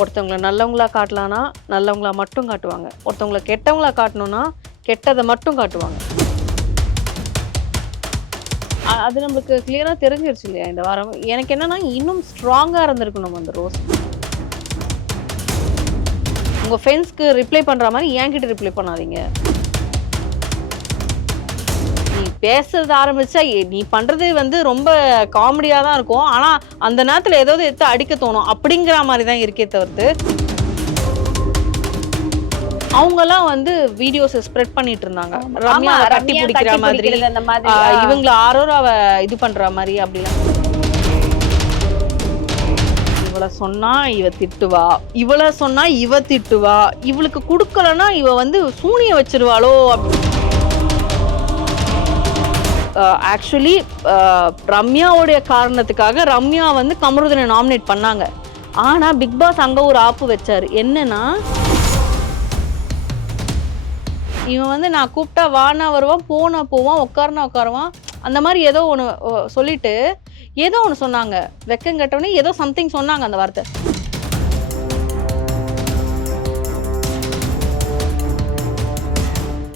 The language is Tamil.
ஒருத்தவங்கள நல்லவங்களா காட்டலான்னா நல்லவங்களா மட்டும் காட்டுவாங்க. ஒருத்தவங்கள கெட்டவங்களா காட்டணும்னா கெட்டதை மட்டும் காட்டுவாங்க. அது நம்மளுக்கு கிளியரா தெரிஞ்சிருச்சு இல்லையா இந்த வாரம். எனக்கு என்னன்னா இன்னும் ஸ்ட்ராங்கா இருந்திருக்கணும் அந்த ரோஸ். உங்க ஃப்ரெண்ட்ஸ்க்கு ரிப்ளை பண்ற மாதிரி என்கிட்ட ரிப்ளை பண்ணாதீங்க. நீ பேசுறது ஆரம்பிச்சா நீ பண்றது வந்து ரொம்ப காமெடியா தான் இருக்கும். ஆனா அந்த நேரத்துல ஏதாவது எடுத்து அடிக்க தோணும். அப்படிங்கிற மாதிரி தான் இருக்கே தவிர்த்து அவங்கலாம் வந்து வீடியோஸ் ஸ்ப்ரெட் பண்ணிட்டு இருந்தாங்க. ரம்யாவை கட்டி பிடிக்கிற மாதிரி, இவங்கள ஆரோராவை இது பண்ற மாதிரி அப்படிலாம். இவள சொன்னா இவ திட்டுவா, இவள சொன்னா இவ திட்டுவா, இவளுக்கு கொடுக்கலன்னா இவ வந்து சூனிய வச்சிருவாளோ. ஆக்சுவலி ரம்யாவுடைய காரணத்துக்காக ரம்யா வந்து கமருதனை நாமினேட் பண்ணாங்க. ஆனா பிக் பாஸ் அங்க ஒரு ஆப்பு வச்சாரு. என்னன்னா இவன் வந்து நான் கூப்பிட்டா வானா வருவான், போனா போவான், உட்காருனா உட்காருவான், அந்த மாதிரி ஏதோ ஒன்று சொல்லிட்டு ஏதோ ஒன்று சொன்னாங்க. வெக்கம் கட்டவனே ஏதோ சம்திங் சொன்னாங்க அந்த வார்த்தை.